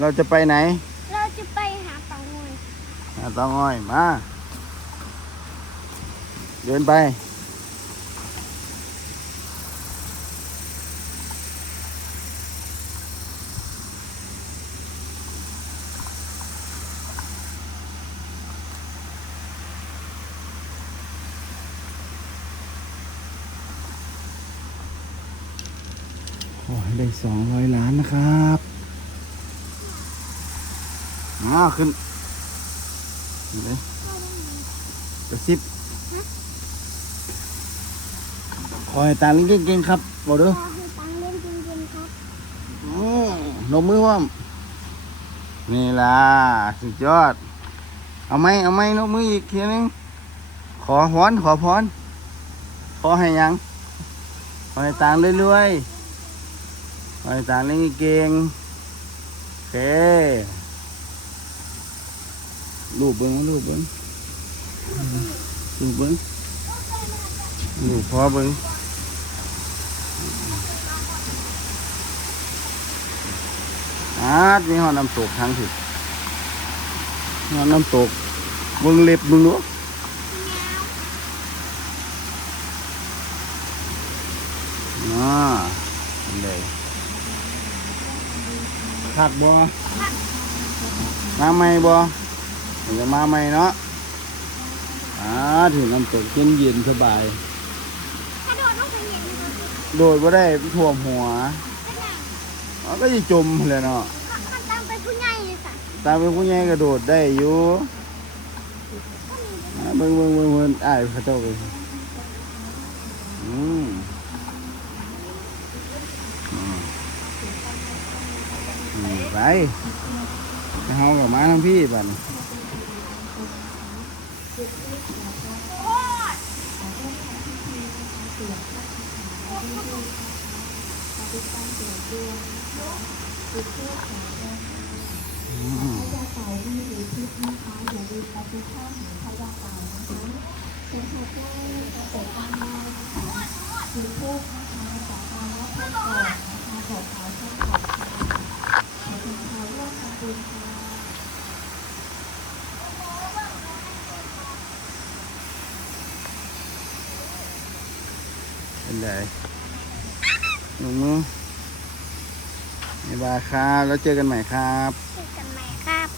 เราจะไปไหน เราจะไปหาเต่างอยหาเตาง้อยมา เดินไปขอให้ได้สองร้อยล้านนะครับ อ้าวขึ้นเห็นไหมกระซิบขอให้ตาลิงเก่งๆครับบอกดูขอให้ตังเล่นจริงๆครับอืมนมมือว่อมนี่ล่ะสุดยอด เอาไหมเอาไหมนมมืออีกทีนึง ขอพรขอพรขอให้หยัง ขอให้ตางเรื่อยๆขอให้ตางเล่นเก่งโอเค ลูบเบิ้งลูบเบิ้งลูบเบิ้งลูบพอเบิ้งอาดมีหอน้ำตกทางผิดหอน้ำตกเบิ้งเล็บเบิ้งดูอ่าอันเลยขัดบ่มาใหม่บ่ เดี๋ยวจะมาใหม่เนาะอ่าถึงน้ำตกเย็นเย็นๆสบาย ถ้าโดดต้องเป็นอย่างนี้โดดก็ได้ท่วมหัวก็ได้มันก็จะจมเลยเนาะขันตามไปผู้ใหญ่เลยค่ะตามเป็นผู้ใหญ่กระโดดได้อยู่อ่าเบิ่งเบิ่งเบิ่งเบิ่งอ้ายพระเจ้าไปอืมอืมอืมไปไป เฮากับมาทั้งพี่บัดอืม เป็นไงนูมือบ๊ายบายครับ แล้วเจอกันใหม่ครับ เจอกันใหม่ครับ